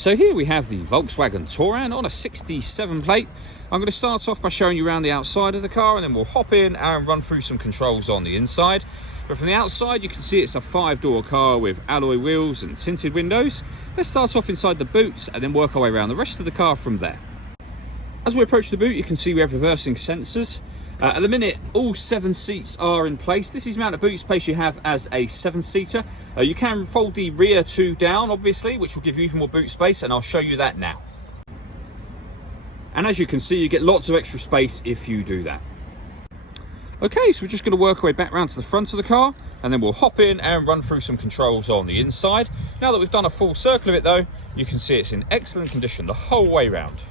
So here we have the Volkswagen Touran on a 67 plate. I'm going to start off by showing you around the outside of the car, and then we'll hop in and run through some controls on the inside. But from the outside, you can see it's a 5-door car with alloy wheels and tinted windows. Let's start off inside the boot and then work our way around the rest of the car from there. As we approach the boot, you can see we have reversing sensors. At the minute, all 7 seats are in place. This is the amount of boot space you have as a 7-seater. You can fold the rear 2 down, obviously, which will give you even more boot space, and I'll show you that now. And as you can see, you get lots of extra space if you do that. Okay, so we're just going to work our way back round to the front of the car, and then we'll hop in and run through some controls on the inside. Now that we've done a full circle of it though, you can see it's in excellent condition the whole way round.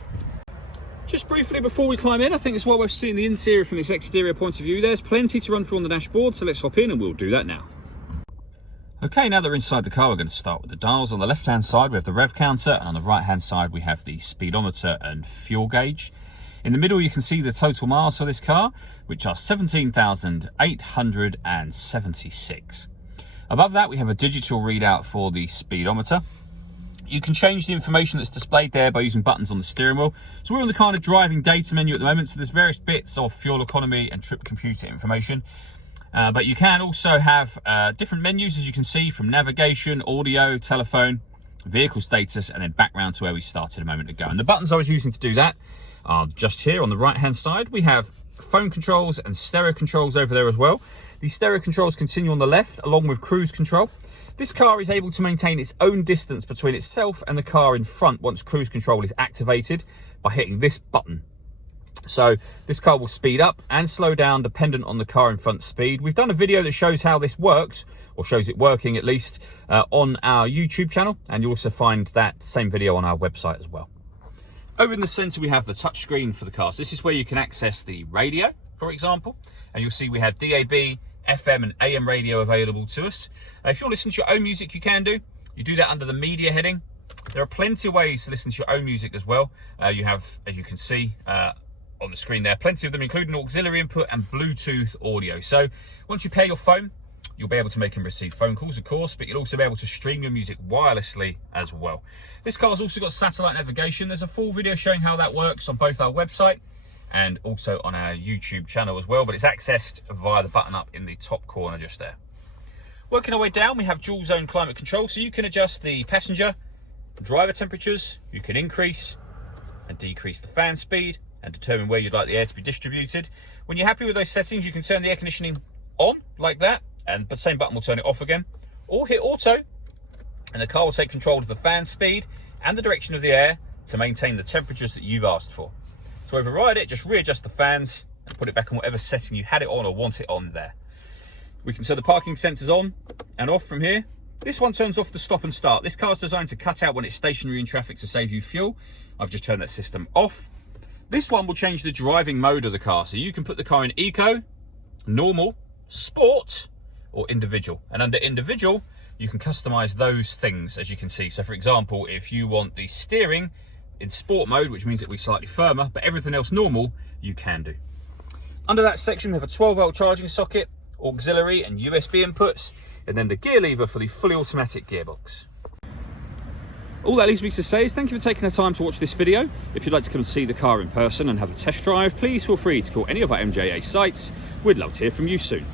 Just briefly before we climb in, I think it's well worth seeing the interior from this exterior point of view. There's plenty to run through on the dashboard, so let's hop in and we'll do that now. Okay, now that we're inside the car, we're going to start with the dials. On the left-hand side, we have the rev counter, and on the right-hand side, we have the speedometer and fuel gauge. In the middle, you can see the total miles for this car, which are 17,876. Above that, we have a digital readout for the speedometer. You can change the information that's displayed there by using buttons on the steering wheel. So we're on the kind of driving data menu at the moment, so there's various bits of fuel economy and trip computer information. But you can also have different menus, as you can see, from navigation, audio, telephone, vehicle status, and then back round to where we started a moment ago. And the buttons I was using to do that are just here on the right-hand side. We have phone controls and stereo controls over there as well. The stereo controls continue on the left, along with cruise control. This car is able to maintain its own distance between itself and the car in front once cruise control is activated by hitting this button. So this car will speed up and slow down dependent on the car in front's speed. We've done a video that shows how this works, or shows it working at least, on our YouTube channel, and you'll also find that same video on our website as well. Over in the centre, we have the touchscreen for the car. So this is where you can access the radio, for example, and you'll see we have DAB, FM and AM radio available to us. If you want to listen to your own music, you can do. You do that under the media heading. There are plenty of ways to listen to your own music as well. You have, as you can see on the screen there, plenty of them, including auxiliary input and Bluetooth audio. So once you pair your phone, you'll be able to make and receive phone calls, of course, but you'll also be able to stream your music wirelessly as well. This car's also got satellite navigation. There's a full video showing how that works on both our website and also on our YouTube channel as well, but it's accessed via the button up in the top corner just there. Working our way down, we have dual zone climate control, so you can adjust the passenger, driver temperatures, you can increase and decrease the fan speed and determine where you'd like the air to be distributed. When you're happy with those settings, you can turn the air conditioning on like that, and the same button will turn it off again, or hit auto, and the car will take control of the fan speed and the direction of the air to maintain the temperatures that you've asked for. To override it, just readjust the fans and put it back on whatever setting you had it on or want it on there. We can turn the parking sensors on and off from here. This one turns off the stop and start. This car is designed to cut out when it's stationary in traffic to save you fuel. I've just turned that system off. This one will change the driving mode of the car. So you can put the car in eco, normal, sport, or individual. And under individual, you can customize those things, as you can see. So for example, if you want the steering in sport mode, which means it'll be slightly firmer, but everything else normal, you can do. Under that section, we have a 12-volt charging socket, auxiliary and USB inputs, and then the gear lever for the fully automatic gearbox. All that leaves me to say is thank you for taking the time to watch this video. If you'd like to come and see the car in person and have a test drive, please feel free to call any of our MJA sites. We'd love to hear from you soon.